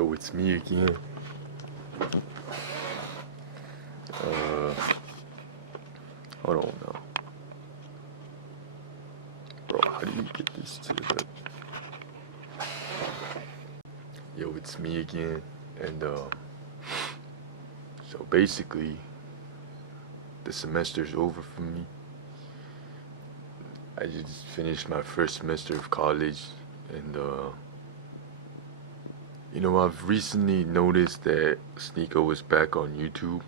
Yo, it's me again. Hold on now. Bro, how do you get this to the... Yo, it's me again. And, so basically, the semester's over for me. I just finished my first semester of college, and, you know, I've recently noticed that Sneako was back on YouTube,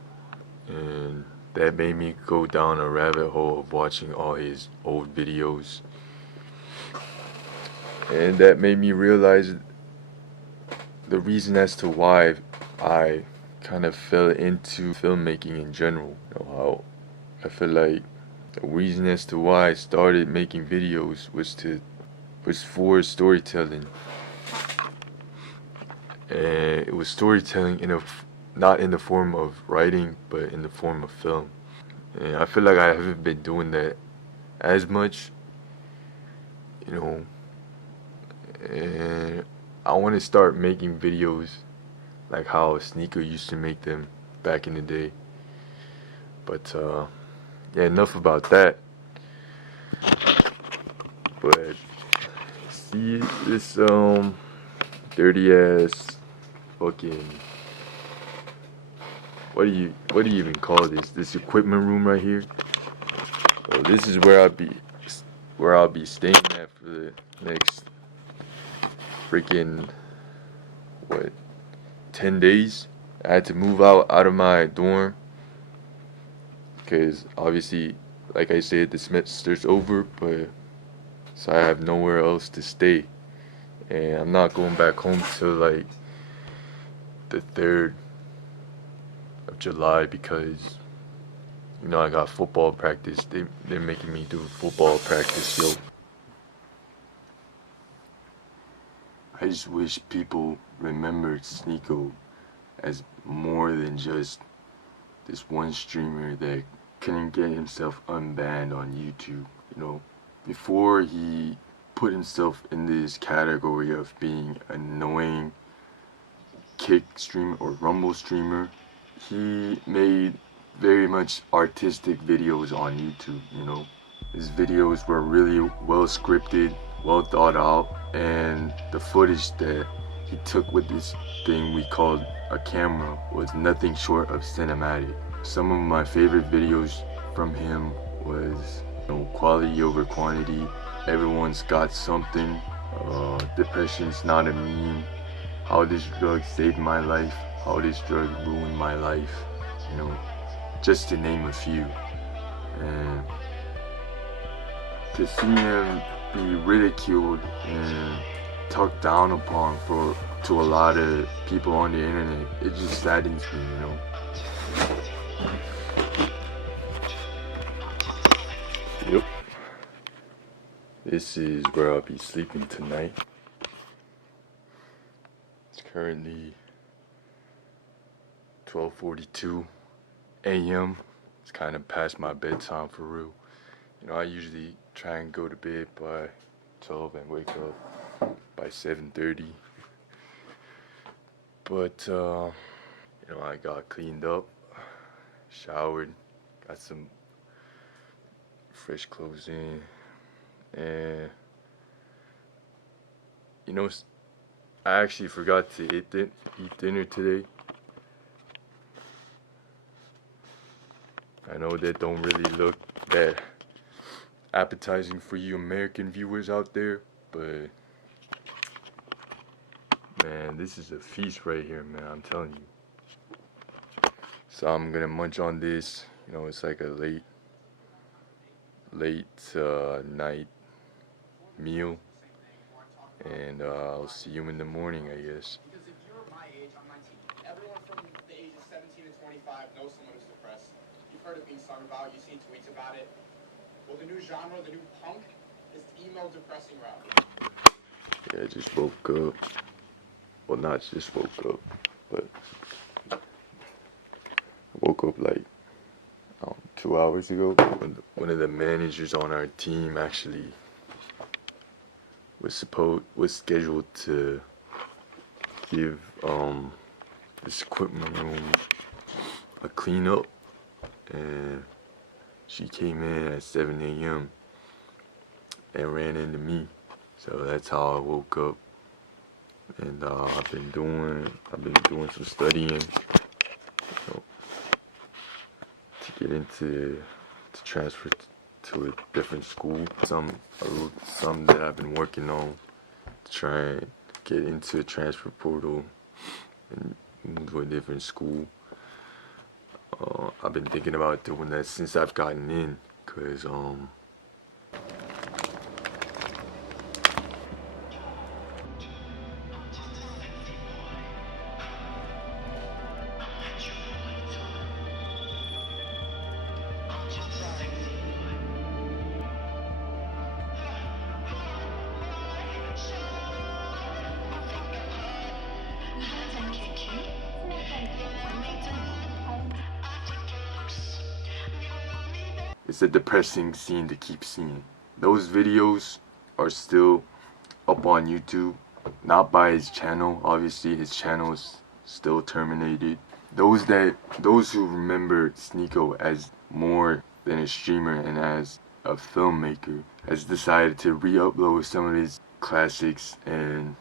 and that made me go down a rabbit hole of watching all his old videos. And that made me realize the reason as to why I kind of fell into filmmaking in general. You know, how I feel like the reason as to why I started making videos was for storytelling. And it was storytelling not in the form of writing, but in the form of film. And I feel like I haven't been doing that as much, you know. And I want to start making videos like how Sneako used to make them back in the day. But yeah, enough about that. But see this dirty ass fucking, what do you even call this equipment room right here? So this is where I'll be staying at for the next freaking 10 days. I had to move out of my dorm because obviously, like I said, the semester's over, but so I have nowhere else to stay, and I'm not going back home till like the 3rd of July because, you know, I got football practice. They're making me do football practice, yo. I just wish people remembered Sneako as more than just this one streamer that couldn't get himself unbanned on YouTube. You know, before he put himself in this category of being annoying kick streamer or rumble streamer, he made very much artistic videos on YouTube. You know, his videos were really well scripted, well thought out, and the footage that he took with this thing we called a camera was nothing short of cinematic. Some of my favorite videos from him was, you know, quality over quantity, everyone's got something, depression's not a meme, how this drug saved my life, how this drug ruined my life, you know, just to name a few. And to see him be ridiculed and talked down upon to a lot of people on the internet, it just saddens me, you know. Yep. This is where I'll be sleeping tonight. It's currently 12:42 a.m. It's kind of past my bedtime for real. You know, I usually try and go to bed by 12 and wake up by 7:30. But, you know, I got cleaned up, showered, got some fresh clothes in, and, you know, I actually forgot to eat dinner today. I know that don't really look that appetizing for you American viewers out there, but man, this is a feast right here, man, I'm telling you. So I'm gonna munch on this. You know, it's like a late night meal, and I'll see you in the morning, I guess. Because if you're my age, I'm 19. Everyone from the ages 17 and 25 knows someone who's depressed. You've heard it being sung about, you've seen tweets about it. Well, the new genre, the new punk, is emo depressing rap. Yeah, I just woke up. Well, not just woke up, but I woke up like 2 hours ago when one of the managers on our team actually was scheduled to give this equipment room a cleanup, and she came in at 7 a.m. and ran into me. So that's how I woke up. And I've been doing some studying, to get into to transfer to a different school. Some that I've been working on to try and get into a transfer portal and move to a different school. I've been thinking about doing that since I've gotten in, cause it's a depressing scene to keep seeing. Those videos are still up on YouTube, not by his channel. Obviously, his channel is still terminated. Those who remember Sneako as more than a streamer and as a filmmaker has decided to re-upload some of his classics, and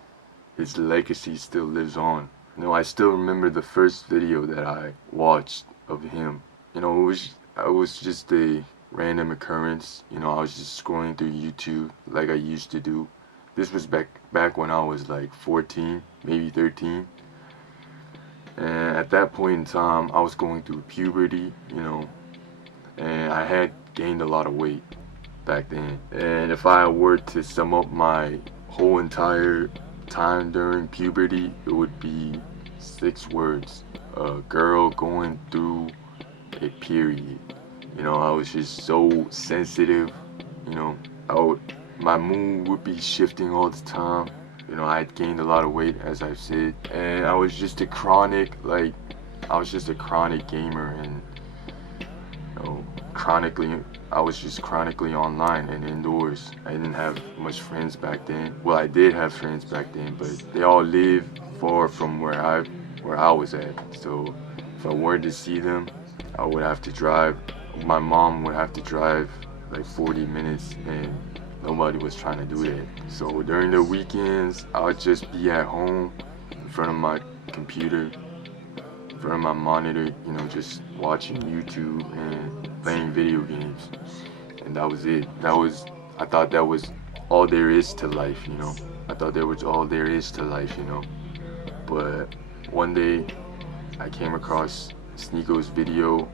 his legacy still lives on. You know, I still remember the first video that I watched of him. You know, it was just a random occurrence. You know, I was just scrolling through YouTube like I used to do. This was back when I was like 14, maybe 13. And at that point in time, I was going through puberty, you know, and I had gained a lot of weight back then. And if I were to sum up my whole entire time during puberty, it would be 6 words: a girl going through a period. You know, I was just so sensitive. You know, my mood would be shifting all the time. You know, I had gained a lot of weight, as I've said, and I was just a chronic gamer, and you know, I was just chronically online and indoors. I didn't have much friends back then. Well, I did have friends back then, but they all lived far from where I was at. So if I were to see them, I would have to drive. My mom would have to drive like 40 minutes, and nobody was trying to do that. So during the weekends, I would just be at home in front of my computer, in front of my monitor, you know, just watching YouTube and playing video games. And that was it. I thought that was all there is to life, you know. I thought that was all there is to life, you know. But one day, I came across Sneako's video.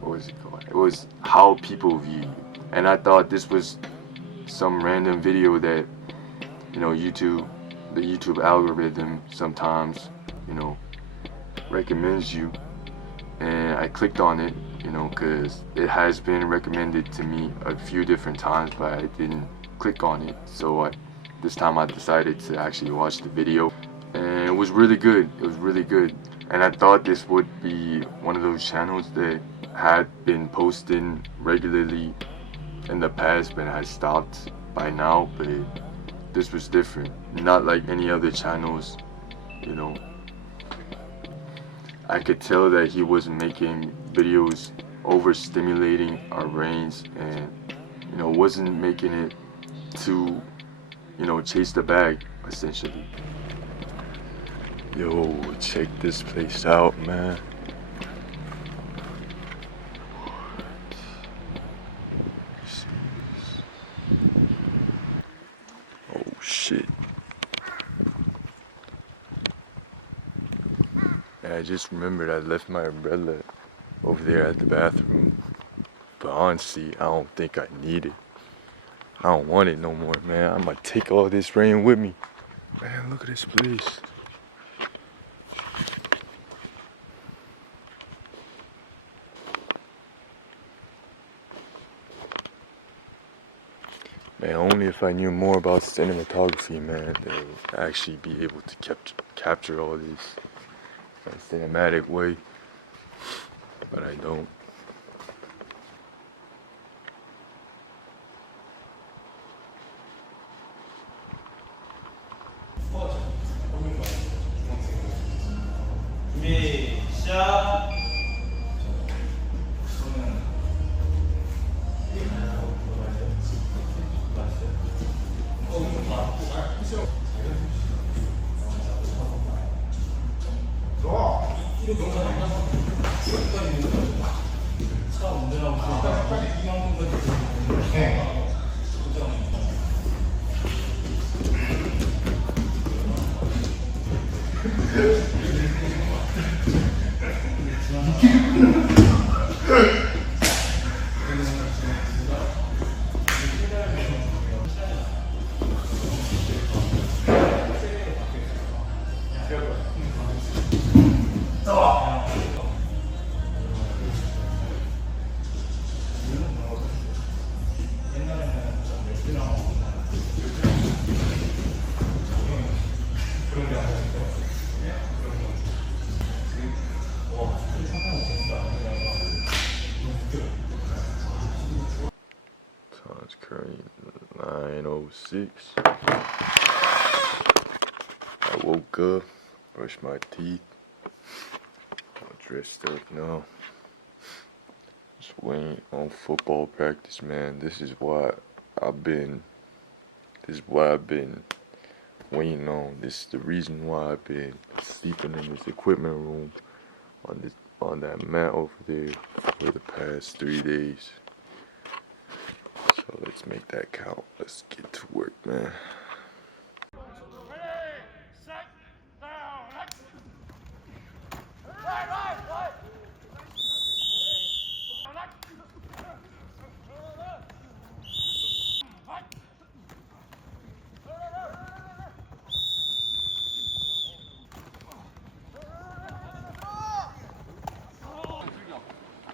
What was it called? It was How People View You. And I thought this was some random video that, you know, the YouTube algorithm sometimes, you know, recommends you. And I clicked on it, you know, because it has been recommended to me a few different times, but I didn't click on it. So this time I decided to actually watch the video, and it was really good. It was really good. And I thought this would be one of those channels that had been posting regularly in the past, but had stopped by now. But this was different, not like any other channels, you know. I could tell that he wasn't making videos overstimulating our brains, and you know, wasn't making it to, you know, chase the bag, essentially. Yo, check this place out, man. Oh shit. And I just remembered I left my umbrella over there at the bathroom. But honestly, I don't think I need it. I don't want it no more, man. I'm gonna take all this rain with me. Man, look at this place. Man, only if I knew more about cinematography, man, that would actually be able to capture all this in a cinematic way. But I don't. Time's currently 9:06. I woke up, brushed my teeth, I'm dressed up now. Just waiting on football practice, man. This is what I've been waiting on. This is the reason why I've been sleeping in this equipment room on that mat over there for the past 3 days. So let's make that count. Let's get to work, man.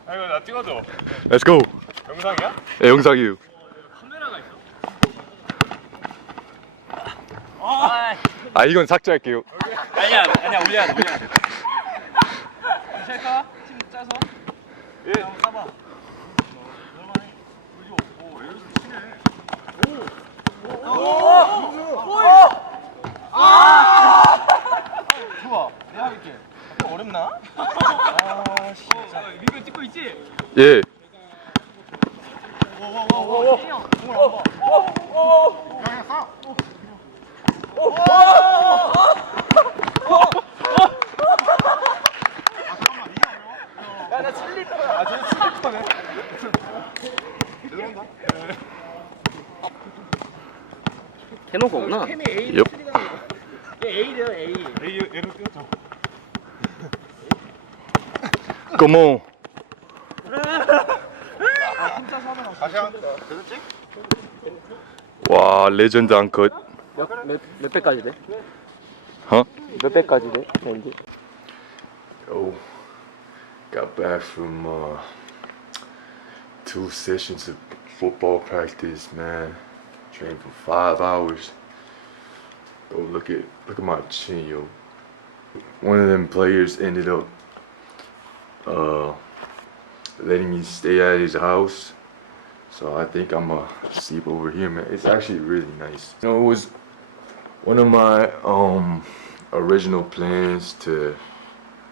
아 이거 나 찍어줘. Let's go. 영상이야? 네, 영상이요. 카메라가 있어? 아, 이건 삭제할게요. 아니야 올려야 돼. 찰까? 팀 짜서? 예. 한번 까봐. 얼마네? 오, 얘를 좀 치네. 좋아. 내가 할게. 좀 어렵나? 아, 진짜. 리뷰 찍고 있지? 예. 야나 슬리퍼야. 아 쟤 슬리퍼네. 들어온다. 해놓은 거구나. 캠이 A. 엽. 얘 A래요 A. A 얘로 띄웠죠. Come on. 다시 한 번. 됐지? 와, 레전드 한 컷. 몇 배까지 돼? Huh? 몇 배까지 돼? 렌즈? Yo, got back from 2 sessions of football practice, man. Trained for 5 hours. Yo, look at my chin, yo. One of them players ended up letting me stay at his house, so I think I'm gonna sleep over here, man. It's actually really nice. You know, it was one of my original plans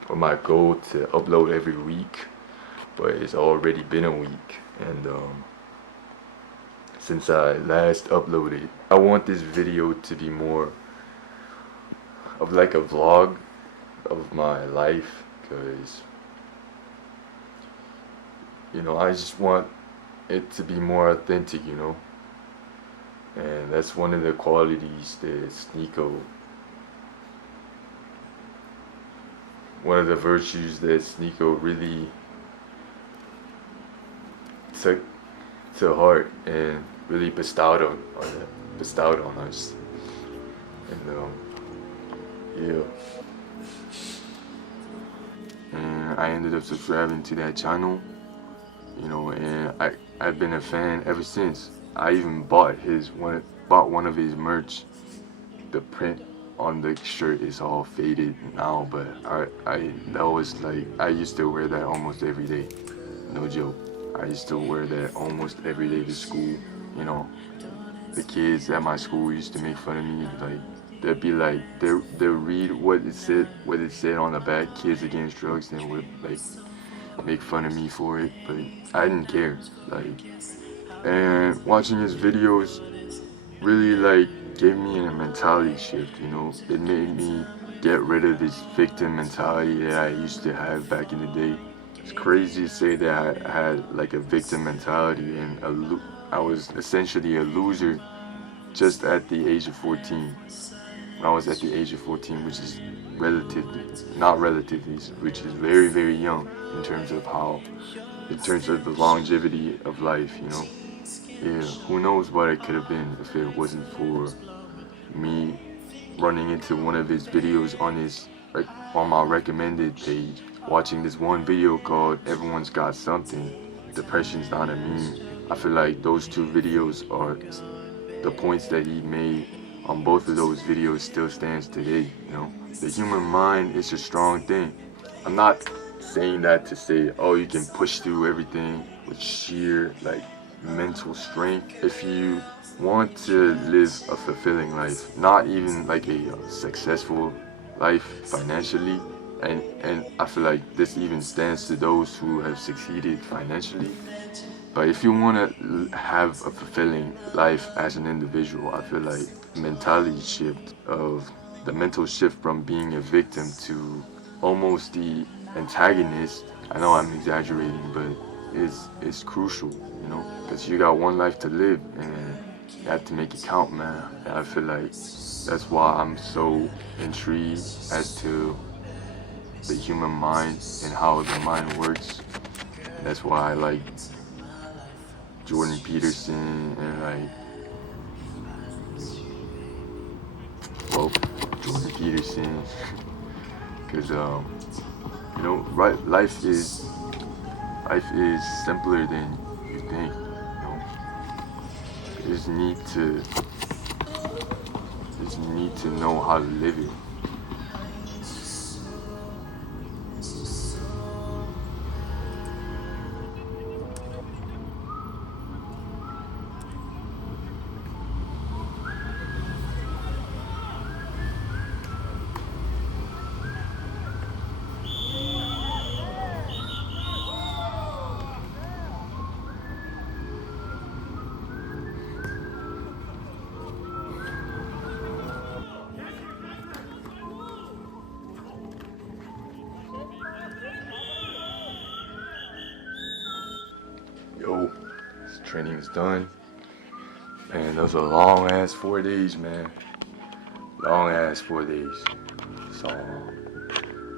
or my goal to upload every week, but it's already been a week, and since I last uploaded, I want this video to be more of like a vlog of my life, because you know, I just want it to be more authentic, you know, and that's one of the qualities that Sneako, one of the virtues that Sneako really took to heart and really bestowed on us, and yeah, and I ended up subscribing to that channel, you know, and I've been a fan ever since. I even bought one of his merch. The print on the shirt is all faded now, but that was like, I used to wear that almost every day, no joke. I used to wear that almost every day to school, you know. The kids at my school used to make fun of me, like they'd be like, they'll read what it said on the back, Kids Against Drugs, and would like make fun of me for it, but I didn't care, like, and watching his videos really like gave me a mentality shift, you know. It get rid of this victim mentality that I used to have back in the day. It's crazy to say that I had like a victim mentality and I was essentially a loser just at the age of 14. When I was at the age of 14, which is which is very, very young in terms of the longevity of life, you know. Yeah, who knows what it could have been if it wasn't for me running into one of his videos on my recommended page, watching this one video called "Everyone's Got Something, Depression's Not a Meme." I feel like those two videos are the points that he made on both of those videos still stands today, you know. The human mind is a strong thing. I'm not saying that to say, oh, you can push through everything with sheer like mental strength. If you want to live a fulfilling life, not even like a successful life financially, and I feel like this even stands to those who have succeeded financially. But if you want to have a fulfilling life as an individual, I feel like the mental shift from being a victim to almost the antagonist, I know I'm exaggerating, but it's crucial, you know, because you got one life to live and you have to make it count, man. And I feel like that's why I'm so intrigued as to the human mind and how the mind works. That's why I like Jordan Peterson and Jordan Peterson, because you know, right, life is simpler than you think. You know, you just need to know how to live it. Yo, this training is done. Man, those are long ass 4 days, man. Long ass 4 days. So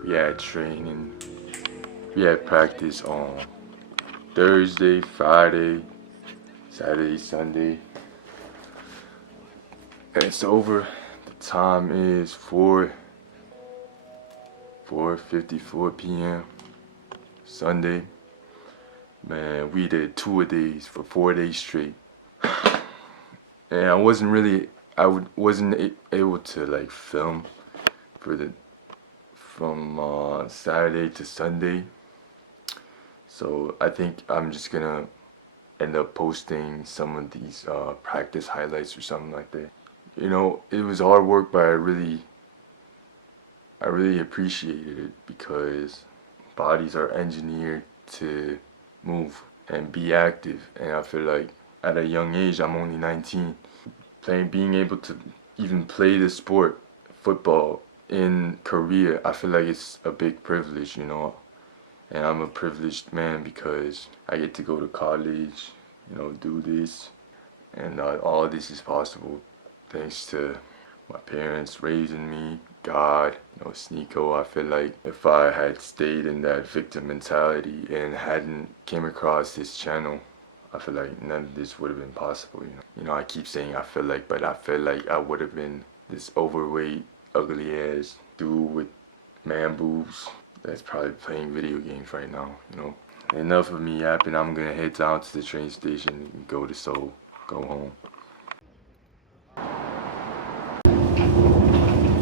we had training, we had practice on Thursday, Friday, Saturday, Sunday. And it's over. The time is 4:54 p.m. Sunday. Man, we did 2-a-days for 4 days straight. And I wasn't able to like film from Saturday to Sunday. So I think I'm just gonna end up posting some of these practice highlights or something like that. You know, it was hard work, but I really appreciated it because bodies are engineered to move and be active, and I feel like at a young age, I'm only 19, being able to even play the sport, football, in Korea, I feel like it's a big privilege, you know, and I'm a privileged man because I get to go to college, you know, do this, and all of this is possible thanks to my parents raising me, God, you know, Sneako. I feel like if I had stayed in that victim mentality and hadn't came across this channel, I feel like none of this would have been possible, you know. You know, I keep saying I feel like, but I feel like I would have been this overweight, ugly ass dude with man boobs that's probably playing video games right now, you know. Enough of me yapping. I'm gonna head down to the train station and go to Seoul, go home.